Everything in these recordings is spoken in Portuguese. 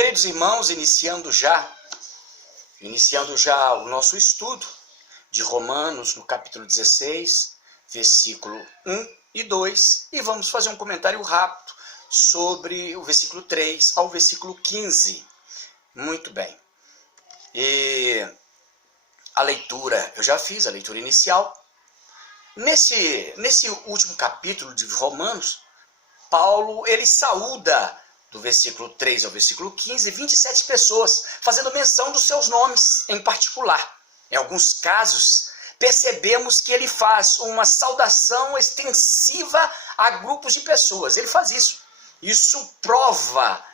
Queridos irmãos, iniciando já o nosso estudo de Romanos, no capítulo 16, versículo 1 e 2, e vamos fazer um comentário rápido sobre o versículo 3 ao versículo 15. Muito bem. E a leitura, eu já fiz a leitura inicial. Nesse último capítulo de Romanos, Paulo, ele saúda do versículo 3 ao versículo 15, 27 pessoas, fazendo menção dos seus nomes em particular. Em alguns casos, percebemos que ele faz uma saudação extensiva a grupos de pessoas. Ele faz isso. Isso prova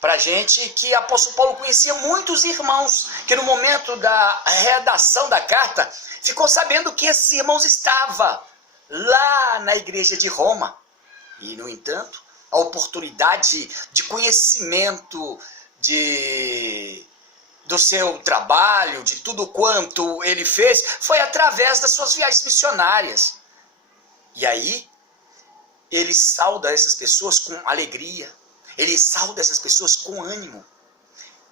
para a gente que o apóstolo Paulo conhecia muitos irmãos, que no momento da redação da carta, ficou sabendo que esses irmãos estavam lá na igreja de Roma. E, no entanto, a oportunidade de conhecimento do seu trabalho, de tudo quanto ele fez, foi através das suas viagens missionárias. E aí, ele sauda essas pessoas com alegria, ele sauda essas pessoas com ânimo.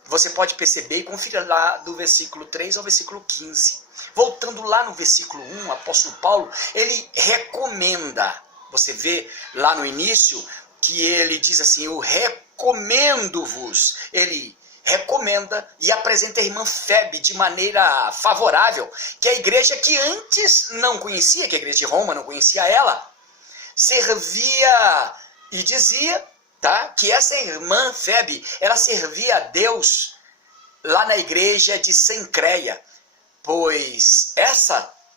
Você pode perceber e conferir lá do versículo 3 ao versículo 15. Voltando lá no versículo 1, o apóstolo Paulo, ele recomenda. Você vê lá no início que ele diz assim, eu recomendo-vos. Ele recomenda e apresenta a irmã Febe de maneira favorável, que a igreja que antes não conhecia, que a igreja de Roma não conhecia ela, servia e dizia, tá, que essa irmã Febe, ela servia a Deus lá na igreja de Cencreia, pois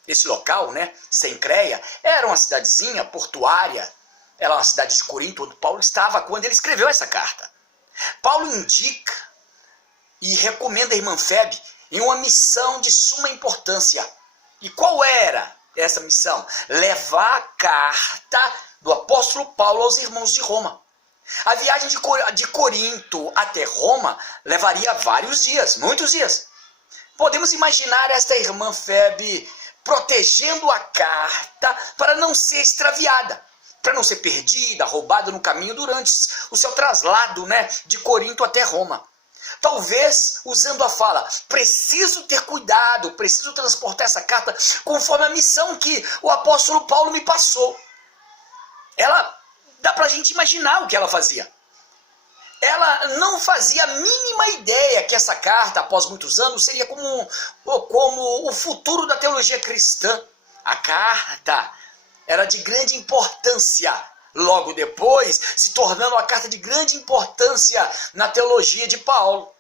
esse local, né, Cencreia, era uma cidadezinha portuária, era uma cidade de Corinto, onde Paulo estava quando ele escreveu essa carta. Paulo indica e recomenda a irmã Febe em uma missão de suma importância. E qual era essa missão? Levar a carta do apóstolo Paulo aos irmãos de Roma. A viagem de Corinto até Roma levaria vários dias, muitos dias. Podemos imaginar esta irmã Febe protegendo a carta para não ser extraviada, para não ser perdida, roubada no caminho durante o seu traslado, né, de Corinto até Roma. Talvez usando a fala, preciso ter cuidado, preciso transportar essa carta conforme a missão que o apóstolo Paulo me passou. Dá para a gente imaginar o que ela fazia. Ela não fazia a mínima ideia que essa carta, após muitos anos, seria como o futuro da teologia cristã. A carta era de grande importância, logo depois se tornando uma carta de grande importância na teologia de Paulo.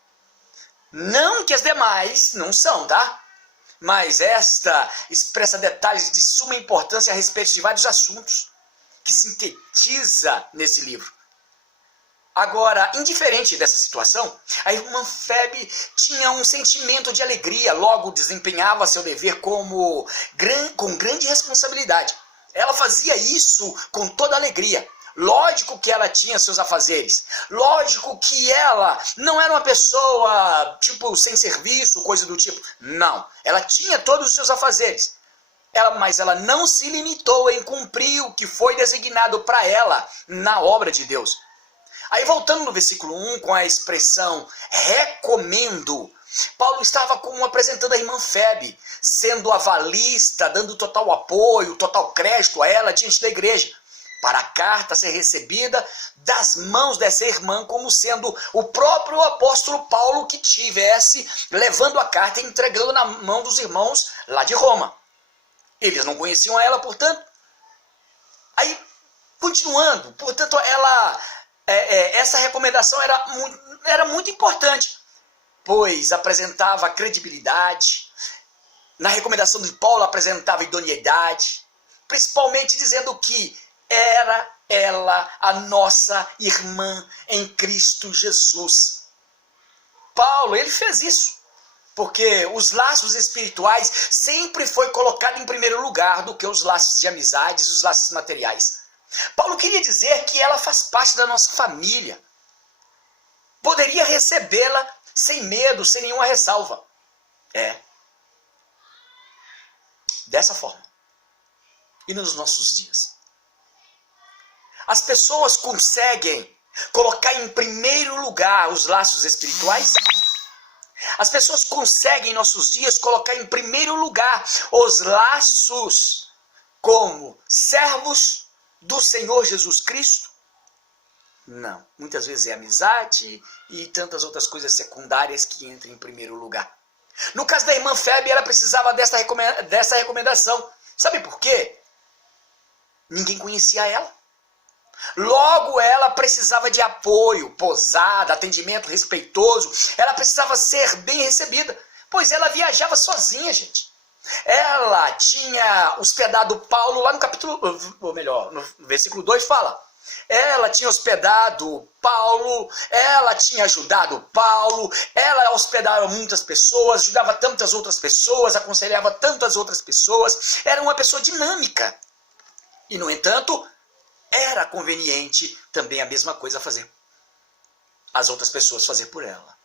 Não que as demais não são, tá? Mas esta expressa detalhes de suma importância a respeito de vários assuntos, que sintetiza nesse livro. Agora, indiferente dessa situação, a irmã Febe tinha um sentimento de alegria, logo desempenhava seu dever com grande responsabilidade. Ela fazia isso com toda alegria. Lógico que ela tinha seus afazeres. Lógico que ela não era uma pessoa, sem serviço, coisa do tipo. Não, ela tinha todos os seus afazeres. Mas ela não se limitou em cumprir o que foi designado para ela na obra de Deus. Aí voltando no versículo 1 com a expressão recomendo, Paulo estava como apresentando a irmã Febe, sendo avalista, dando total apoio, total crédito a ela diante da igreja, para a carta ser recebida das mãos dessa irmã como sendo o próprio apóstolo Paulo que tivesse levando a carta e entregando na mão dos irmãos lá de Roma. Eles não conheciam ela, portanto. Aí, continuando, portanto, essa recomendação era muito importante, pois apresentava credibilidade. Na recomendação de Paulo apresentava idoneidade, principalmente dizendo que era ela a nossa irmã em Cristo Jesus. Paulo, ele fez isso, porque os laços espirituais sempre foi colocado em primeiro lugar do que os laços de amizades e os laços materiais. Paulo queria dizer que ela faz parte da nossa família. Poderia recebê-la sem medo, sem nenhuma ressalva. Dessa forma. E nos nossos dias. As pessoas conseguem colocar em primeiro lugar os laços espirituais? As pessoas conseguem em nossos dias colocar em primeiro lugar os laços como servos do Senhor Jesus Cristo? Não. Muitas vezes é amizade e tantas outras coisas secundárias que entram em primeiro lugar. No caso da irmã Febe, ela precisava dessa recomendação. Sabe por quê? Ninguém conhecia ela. Logo, ela precisava de apoio, posada, atendimento respeitoso. Ela precisava ser bem recebida, pois ela viajava sozinha, gente. Ela tinha hospedado Paulo lá no capítulo, ou melhor, no versículo 2 fala. Ela tinha hospedado Paulo, ela tinha ajudado Paulo, ela hospedava muitas pessoas, ajudava tantas outras pessoas, aconselhava tantas outras pessoas. Era uma pessoa dinâmica. E, no entanto, era conveniente também a mesma coisa fazer. As outras pessoas fazer por ela.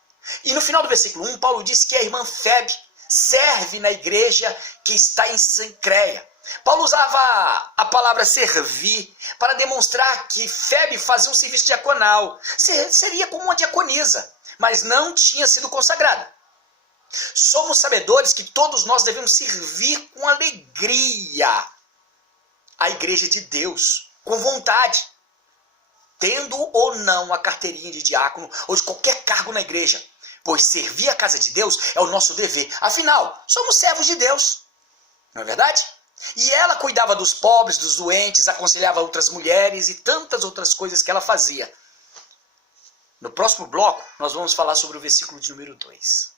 E no final do versículo 1, Paulo diz que a irmã Febe serve na igreja que está em Cencreia. Paulo usava a palavra servir para demonstrar que Febe fazia um serviço diaconal. Seria como uma diaconisa, mas não tinha sido consagrada. Somos sabedores que todos nós devemos servir com alegria a igreja de Deus, com vontade, tendo ou não a carteirinha de diácono ou de qualquer cargo na igreja, pois servir a casa de Deus é o nosso dever. Afinal, somos servos de Deus, não é verdade? E ela cuidava dos pobres, dos doentes, aconselhava outras mulheres e tantas outras coisas que ela fazia. No próximo bloco, nós vamos falar sobre o versículo de número 2.